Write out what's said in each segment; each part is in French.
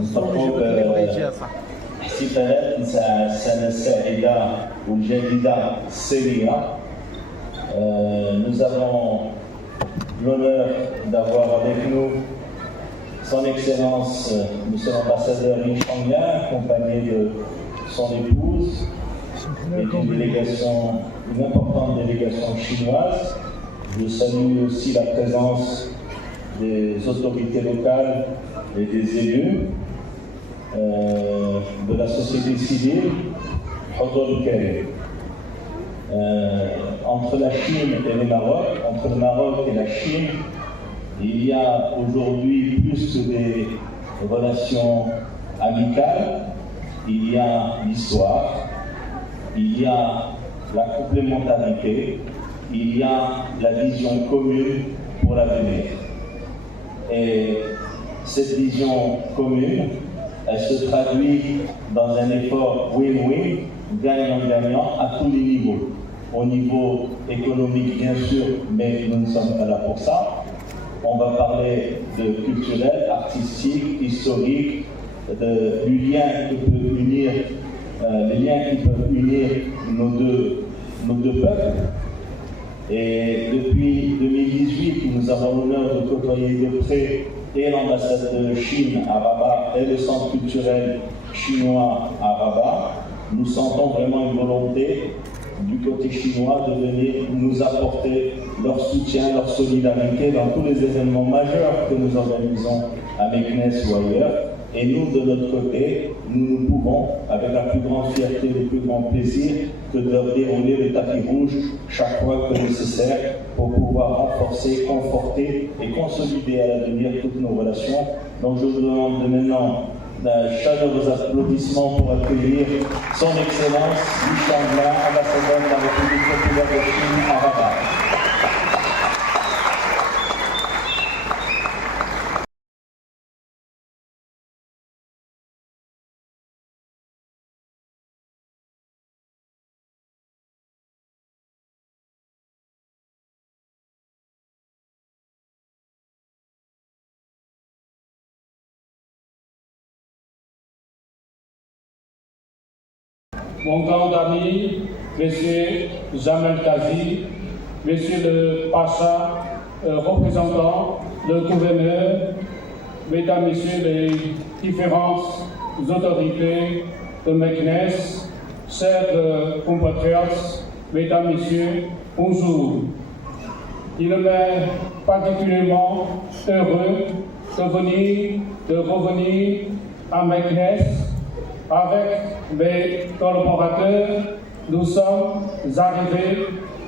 نفرحوا باحتفالات السنة السعيدة والجديدة السنية. Nous avons l'honneur d'avoir avec nous Son Excellence, Monsieur l'ambassadeur Li Changyan, accompagné de son épouse et une importante délégation chinoise. Je salue aussi la présence des autorités locales et des élus de la société civile, Hudhur Karim. Entre la Chine et le Maroc, entre le Maroc et la Chine, il y a aujourd'hui plus que des relations amicales, il y a l'histoire, il y a la complémentarité, il y a la vision commune pour l'avenir. Et cette vision commune, elle se traduit dans un effort win-win, gagnant-gagnant à tous les niveaux. Au niveau économique, bien sûr, mais nous ne sommes pas là pour ça. On va parler de culturel, artistique, historique, du lien qui peut unir, les liens qui peuvent unir nos deux peuples. Et depuis 2018, nous avons l'honneur de côtoyer de près et l'ambassade de Chine à Rabat et le centre culturel chinois à Rabat. Nous sentons vraiment une volonté du côté chinois de venir nous apporter leur soutien, leur solidarité dans tous les événements majeurs que nous organisons à Meknès ou ailleurs. Et nous, de notre côté, nous pouvons, avec la plus grande fierté, le plus grand plaisir, que de leur dérouler le tapis rouge chaque fois que nécessaire pour pouvoir renforcer, conforter et consolider à l'avenir toutes nos relations. Donc je vous demande maintenant d'un chaleureux applaudissement pour accueillir Son Excellence Li Changyan, ambassadeur de la République populaire de Chine à Rabat. Mon grand ami, M. Jamel Kazi, M. le Pacha, représentant, le gouverneur, Mesdames, Messieurs les différentes autorités de Meknès, chers compatriotes, Mesdames, Messieurs, bonjour. Il m'est particulièrement heureux de revenir à Meknès. Avec mes collaborateurs, nous sommes arrivés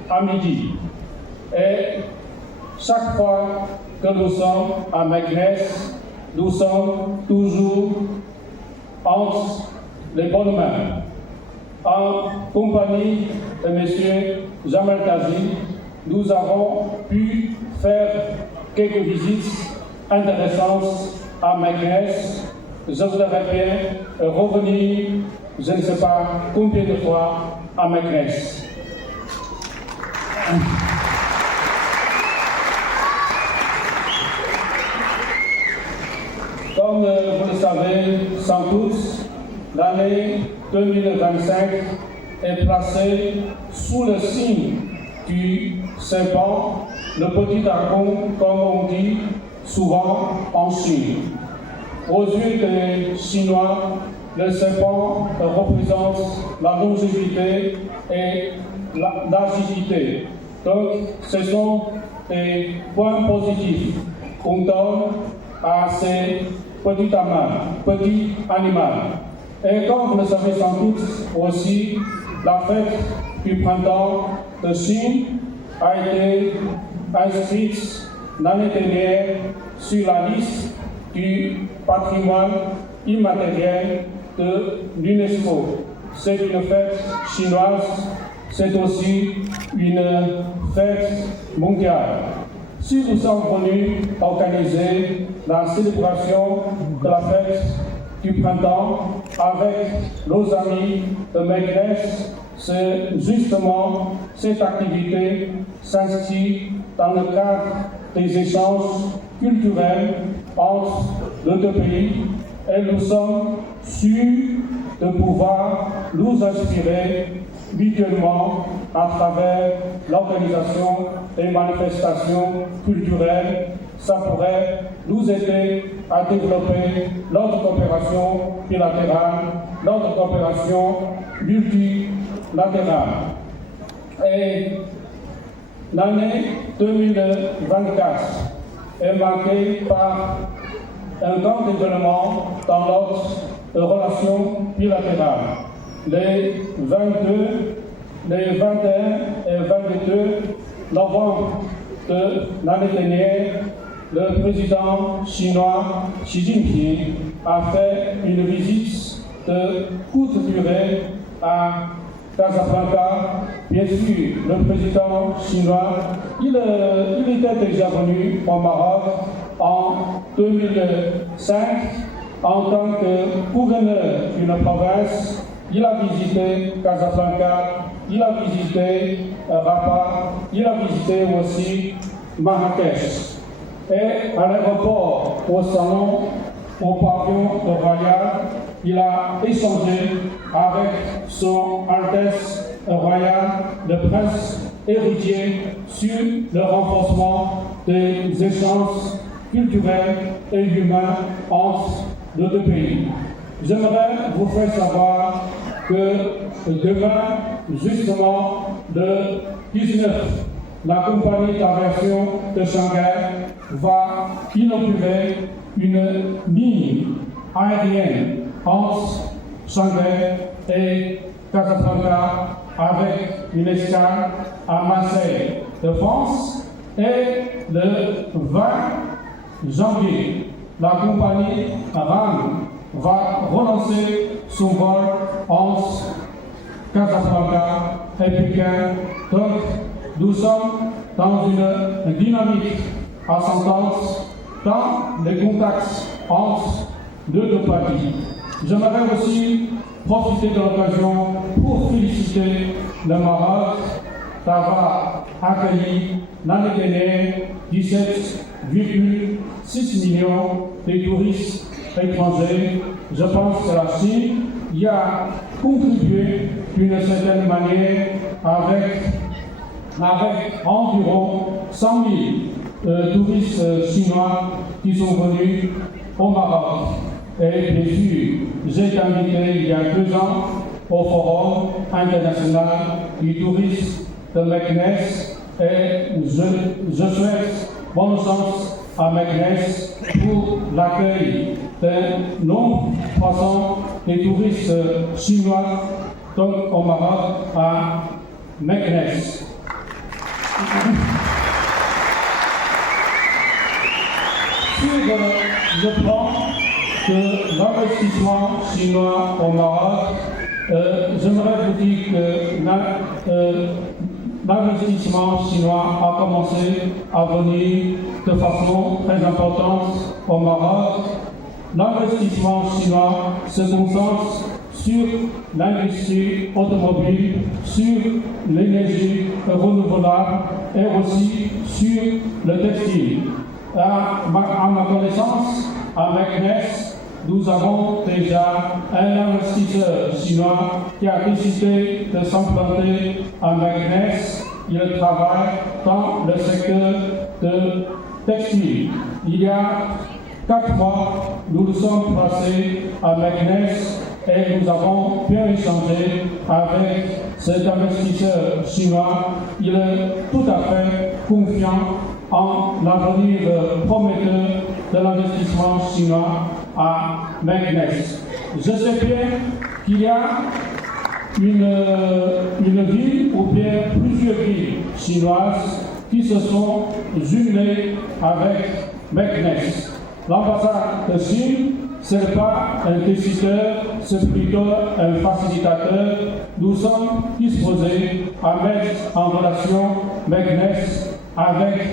à midi. Et chaque fois que nous sommes à Meknès, nous sommes toujours entre les bonnes mains. En compagnie de M. Jamel Kazi, nous avons pu faire quelques visites intéressantes à Meknès. Je voudrais bien revenir, je ne sais pas combien de fois, à Meknès. Comme vous le savez sans doute, l'année 2025 est placée sous le signe du serpent, le petit dragon, comme on dit souvent en Chine. Aux yeux des Chinois, le serpent représente la longévité et l'agilité. Donc, ce sont des points positifs qu'on donne à ces petits animaux. Et comme vous le savez sans doute aussi, la fête du printemps de Chine a été inscrite l'année dernière sur la liste du patrimoine immatériel de l'UNESCO. C'est une fête chinoise, c'est aussi une fête mondiale. Si nous sommes venus organiser la célébration de la fête du printemps avec nos amis de Meknès, c'est justement cette activité s'inscrit dans le cadre des échanges culturels entre de deux pays et nous sommes sûrs de pouvoir nous inspirer mutuellement à travers l'organisation des manifestations culturelles. Ça pourrait nous aider à développer notre coopération bilatérale, notre coopération multilatérale. Et l'année 2024 est marquée par un grand événement dans notre relation bilatérale. Les 22, les 21 et 22 novembre de l'année dernière, le président chinois Xi Jinping a fait une visite de courte durée à Casablanca. Bien sûr, le président chinois, il était déjà venu au Maroc en 2005 en tant que gouverneur d'une province. Il a visité Casablanca, il a visité Rabat, il a visité aussi Marrakech. Et à l'aéroport, au salon, au pavillon royal, il a échangé avec son Altesse royale, le prince héritier, sur le renforcement des échanges culturels et humains entre les deux pays. J'aimerais vous faire savoir que demain, justement, le 19, la compagnie d'aviation de Shanghai va inaugurer une ligne aérienne entre Shanghai et Casablanca avec une escale à Marseille de France. Et le 20 janvier, la compagnie RAM va relancer son vol entre Casablanca et Pékin. Donc, nous sommes dans une dynamique ascendante dans les contacts entre les deux parties. J'aimerais aussi profiter de l'occasion pour féliciter le Maroc d'avoir accueilli l'année dernière 17,6 millions de touristes étrangers. Je pense que la Chine y a contribué d'une certaine manière avec environ 100 000 touristes chinois qui sont venus au Maroc. Et bien sûr, j'ai été invité il y a 2 ans au Forum international du tourisme de Meknès et je souhaite bonne chance à Meknès pour l'accueil d'un nombre croissant des touristes chinois donc au Maroc à Meknès. Sur le plan de l'investissement chinois au Maroc, j'aimerais vous dire que l'investissement chinois a commencé à venir de façon très importante au Maroc. L'investissement chinois se concentre sur l'industrie automobile, sur l'énergie renouvelable et aussi sur le textile. À ma connaissance, à Meknès, nous avons déjà un investisseur chinois qui a décidé de s'implanter à Meknès. Il travaille dans le secteur de textile. Il y a 4 mois, nous nous sommes placés à Meknès et nous avons bien échangé avec cet investisseur chinois. Il est tout à fait confiant en l'avenir prometteur de l'investissement chinois à Meknès. Je sais bien qu'il y a une ville ou bien plusieurs villes chinoises qui se sont jumelées avec Meknès. L'ambassade de Chine, ce n'est pas un décideur, c'est plutôt un facilitateur. Nous sommes disposés à mettre en relation Meknès avec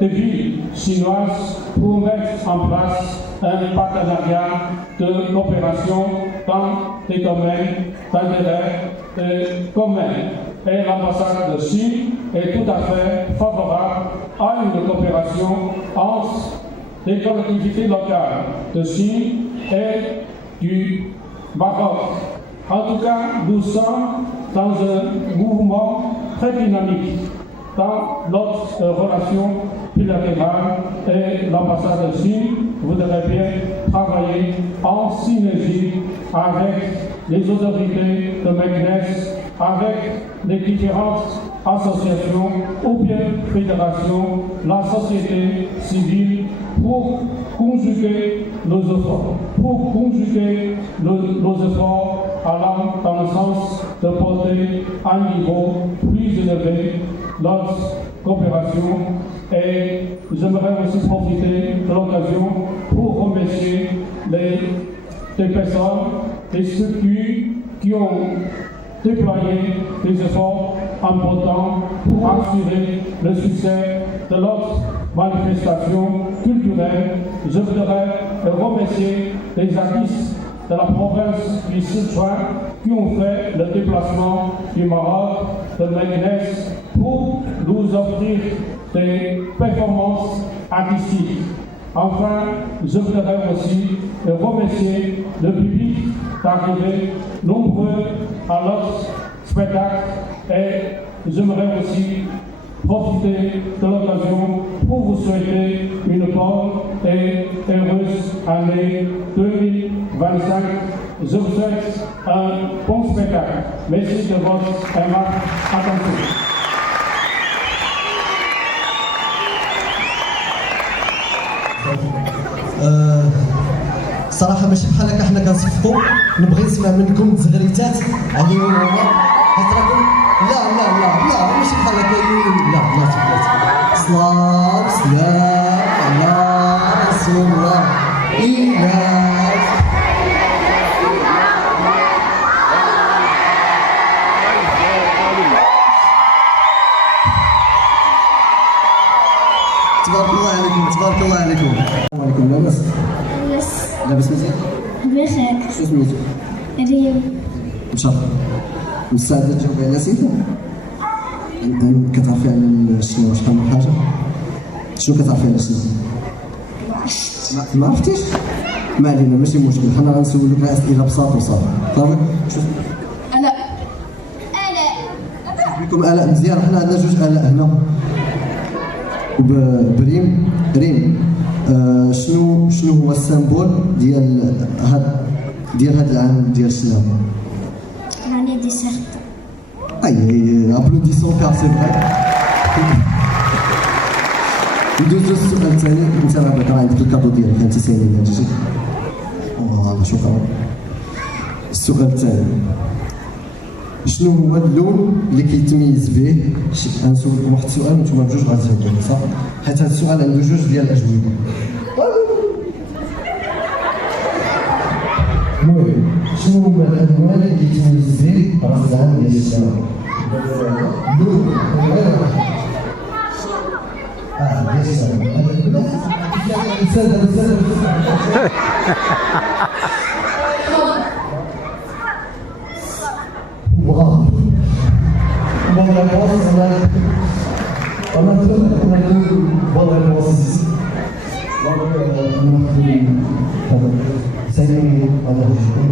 des villes chinoises pour mettre en place un partenariat de coopération dans des domaines d'intérêt commun. Et l'ambassade de Chine est tout à fait favorable à une coopération entre des collectivités locales de Chine et du Maroc. En tout cas, nous sommes dans un mouvement très dynamique dans notre relation bilatérale et l'ambassade de Chine voudrait bien travailler en synergie avec les autorités de Meknès, avec les différentes associations ou bien fédérations, la société civile, pour conjuguer nos efforts, allant dans le sens de porter à un niveau plus élevé notre coopération. Et j'aimerais aussi profiter de l'occasion pour remercier les personnes, les structures qui ont déployé des efforts importants pour assurer le succès de notre manifestation culturelle. Je voudrais remercier les artistes de la province du Sichuan qui ont fait le déplacement du Maroc, de Meknès, pour nous offrir des performances artistiques. Enfin, je voudrais aussi remercier le public d'arriver nombreux à notre spectacle et j'aimerais aussi profiter de l'occasion pour vous souhaiter une bonne et heureuse année 2025. Je vous souhaite un bon spectacle. Merci de votre aimable attention. صراحة ماشي بحال هكا حنا كنصفقوا، نبغي نسمع منكم تزغريتات عليهم هما، حيت راكم لا ماشي بحال هكا لا صلاة وسلام على رسول الله تبارك الله عليكم. السلام عليكم. لاباس مزيان؟ بخير. شو سميتو؟ ريم. مشرف. مستعدة تجاوبي على أسئلة؟ كتعرفي على شنو شحال من حاجة؟ شنو كتعرفي على شنو؟ ما عرفتيش؟ ما علينا ماشي مشكل، حنا غنسولك أسئلة بساط وصافي، صافي؟ شوف آلاء. بكم آلاء مزيان، حنا عندنا جوج آلاء هنا. ريم شنو هو السيمبول ديال هاد العام ديال السلام؟ l'année des certes. applaudissons car c'est vrai. ندوزو للسؤال الثاني. انت راه عندك الكادو ديالك، انت سالي هادشي. والله شكرا. السؤال الثاني، شنو هو اللون اللي كيتميز به؟ غنسولكم واحد السؤال وانتم بجوج غتجاوبوا صح؟ حيت هذا السؤال عنده جوج ديال الاجوبه. المهم شنو هما الالوان اللي كيتميز به راس العام ديال السلام؟ اللون ديال السلام. Bravo. Bonne réponse, on a deux bonnes réponses ici. Donc, 5 minutes à la région.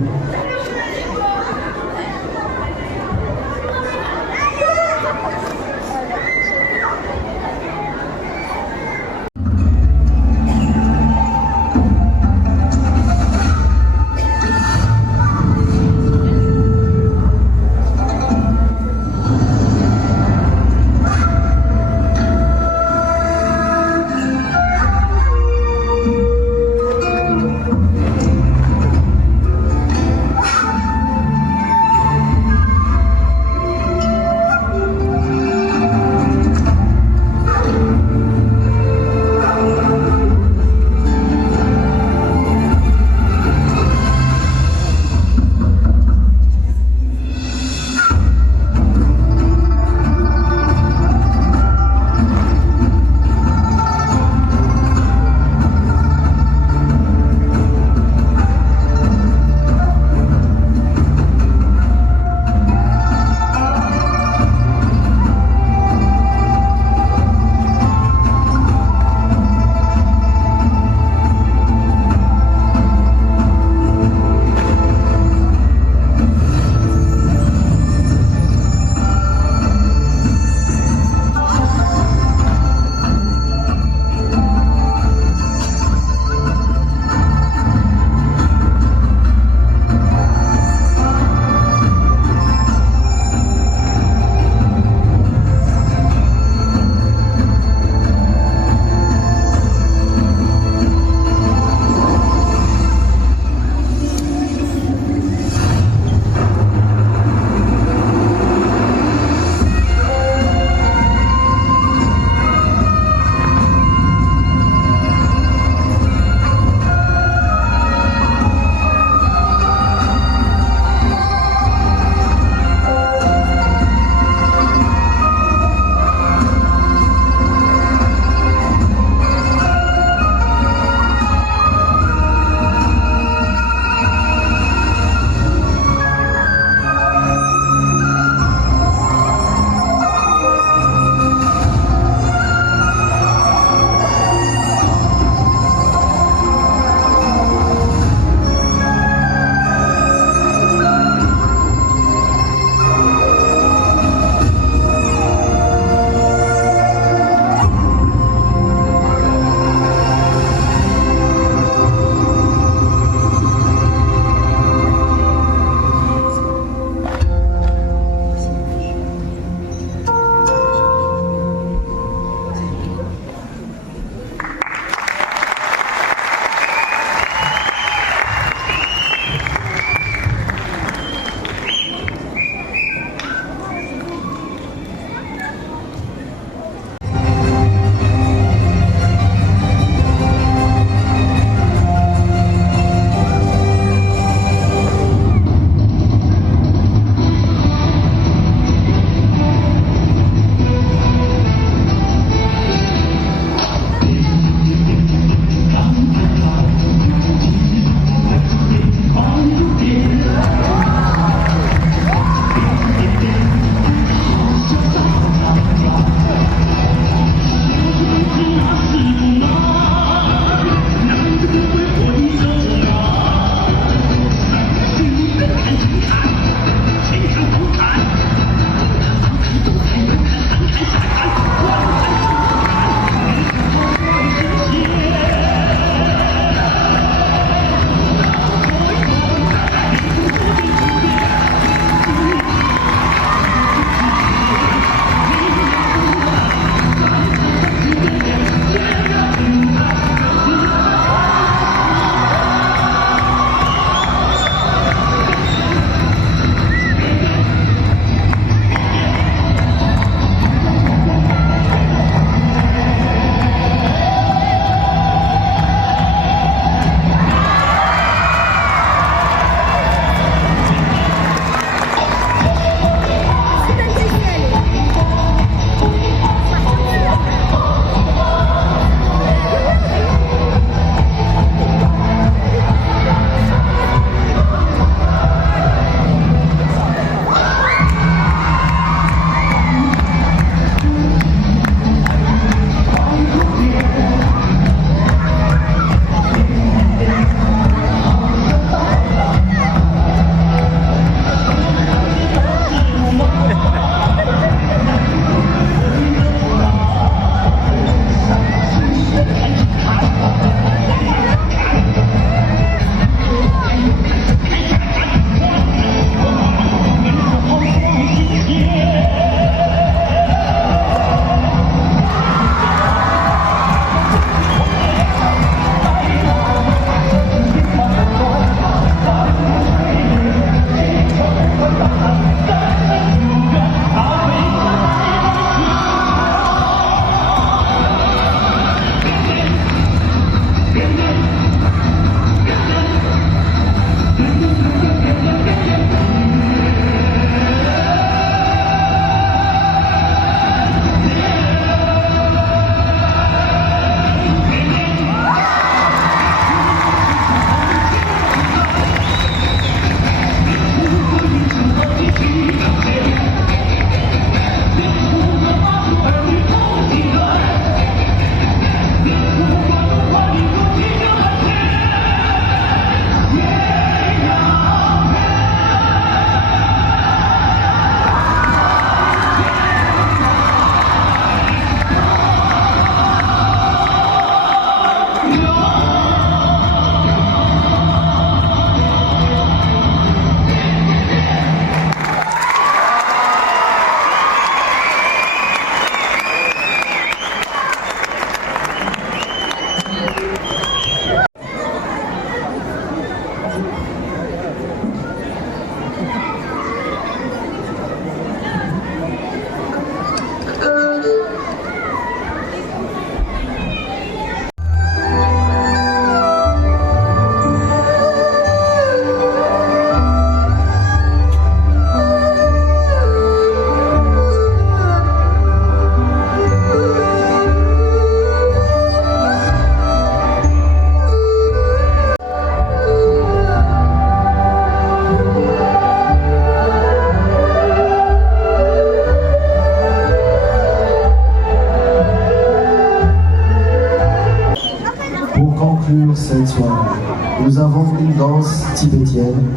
danse tibétienne.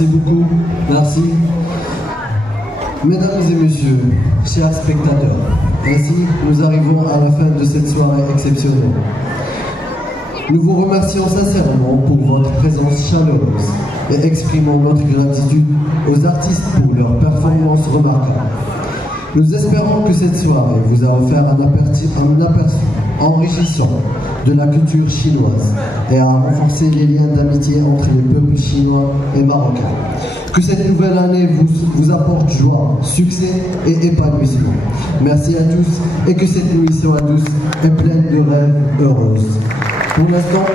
Merci beaucoup, merci. Mesdames et messieurs, chers spectateurs, ainsi nous arrivons à la fin de cette soirée exceptionnelle. Nous vous remercions sincèrement pour votre présence chaleureuse et exprimons notre gratitude aux artistes pour leur performance remarquable. Nous espérons que cette soirée vous a offert un aperçu enrichissant de la culture chinoise et a renforcé les liens d'amitié entre les peuples chinois et marocains. Que cette nouvelle année vous apporte joie, succès et épanouissement. Merci à tous et que cette émission à tous est pleine de rêves heureuses. Pour l'instant,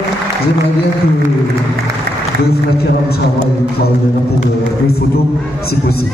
j'aimerais bien que Dove Nakara Inch'Allah pour une photo, si possible.